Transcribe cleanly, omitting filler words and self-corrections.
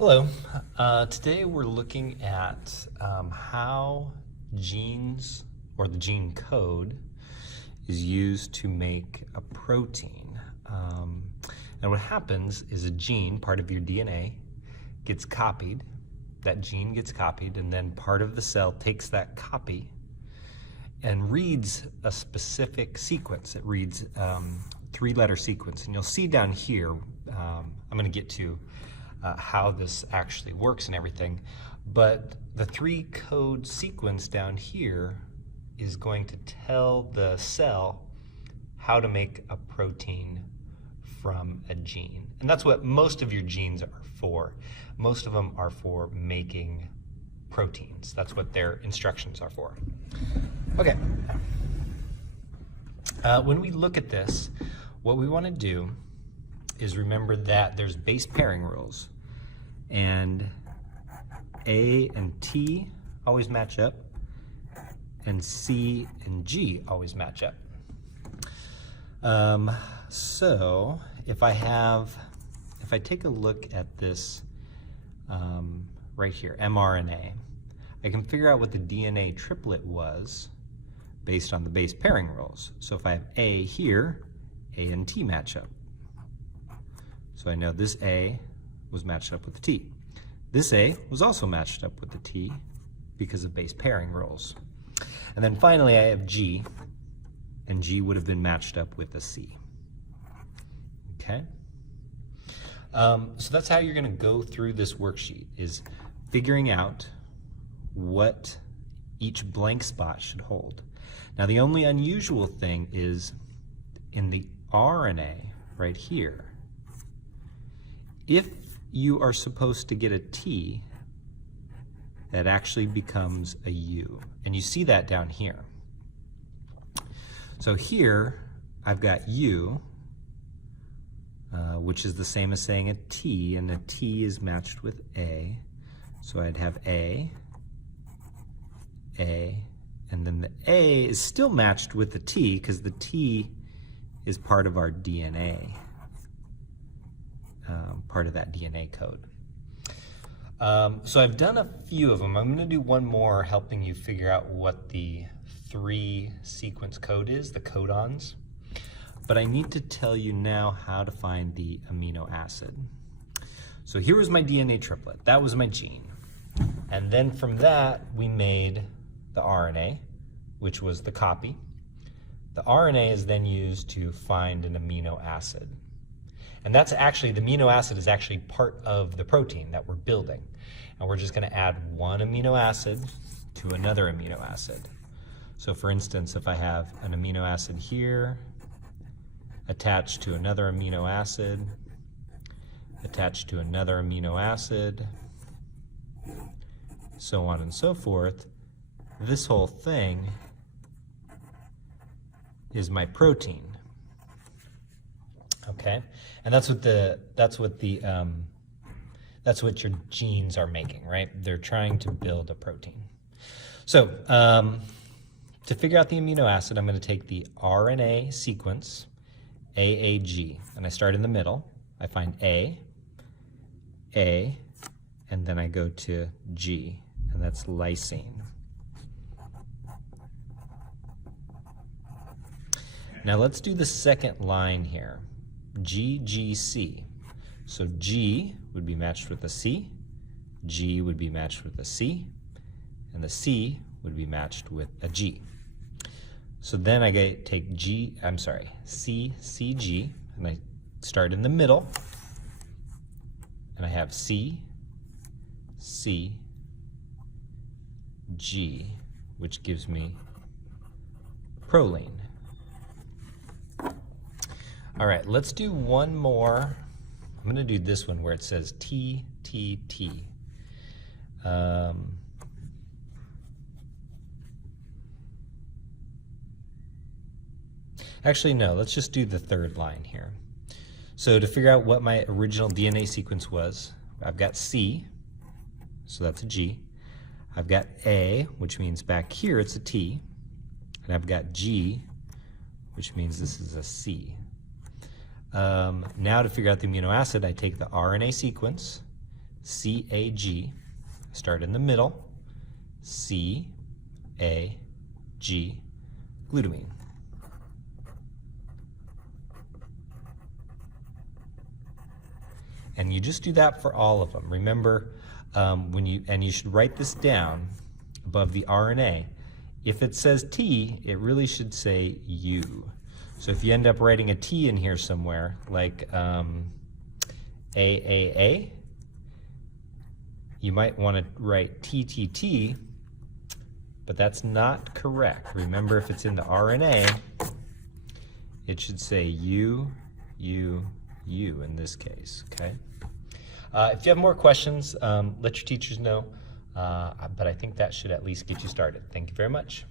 Hello. Today we're looking at how genes or the gene code is used to make a protein. And what happens is a gene, part of your DNA, gets copied. That gene gets copied, and then part of the cell takes that copy and reads a specific sequence. It reads three-letter sequence. And you'll see down here, I'm going to get to how this actually works and everything, but the three code sequence down here is going to tell the cell how to make a protein from a gene. And that's what most of your genes are for. Most of them are for making proteins. That's what their instructions are for. Okay. When we look at this, what we want to do is remember that there's base pairing rules, and A and T always match up, and C and G always match up. So if I take a look at this right here, mRNA, I can figure out what the DNA triplet was based on the base pairing rules. So if I have A here, A and T match up. So I know this A was matched up with the T. This A was also matched up with the T because of base pairing rules. And then finally I have G, and G would have been matched up with a C. Okay? So that's how you're going to go through this worksheet, is figuring out what each blank spot should hold. Now the only unusual thing is in the RNA right here, if you are supposed to get a T, that actually becomes a U. And you see that down here. So here I've got U, which is the same as saying a T, and a T is matched with A. So I'd have A, and then the A is still matched with the T because the T is part of our DNA. Part of that DNA code. So I've done a few of them. I'm going to do one more helping you figure out what the three sequence code is, the codons. But I need to tell you now how to find the amino acid. So here was my DNA triplet. That was my gene. And then from that, we made the RNA, which was the copy. The RNA is then used to find an amino acid. And that's actually, the amino acid is actually part of the protein that we're building. And we're just going to add one amino acid to another amino acid. So for instance, if I have an amino acid here, attached to another amino acid, attached to another amino acid, so on and so forth, this whole thing is my protein. Okay, and that's what your genes are making, right? They're trying to build a protein. So to figure out the amino acid, I'm going to take the RNA sequence, AAG, and I start in the middle. I find A, and then I go to G, and that's lysine. Now let's do the second line here. GGC. So G would be matched with a C, G would be matched with a C, and the C would be matched with a G. So then I take CCG, and I start in the middle, and I have C, C, G, which gives me proline. All right, let's do one more. I'm going to do this one where it says TTT. Actually, no, let's just do the third line here. So to figure out what my original DNA sequence was, I've got C, so that's a G. I've got A, which means back here it's a T. And I've got G, which means this is a C. Now to figure out the amino acid, I take the RNA sequence, C-A-G. Start in the middle. C-A-G, glutamine. And you just do that for all of them. Remember, you should write this down above the RNA. If it says T, it really should say U. So if you end up writing a T in here somewhere, like AAA, you might want to write TTT, but that's not correct. Remember, if it's in the RNA, it should say U, U, U in this case, okay? If you have more questions, let your teachers know, but I think that should at least get you started. Thank you very much.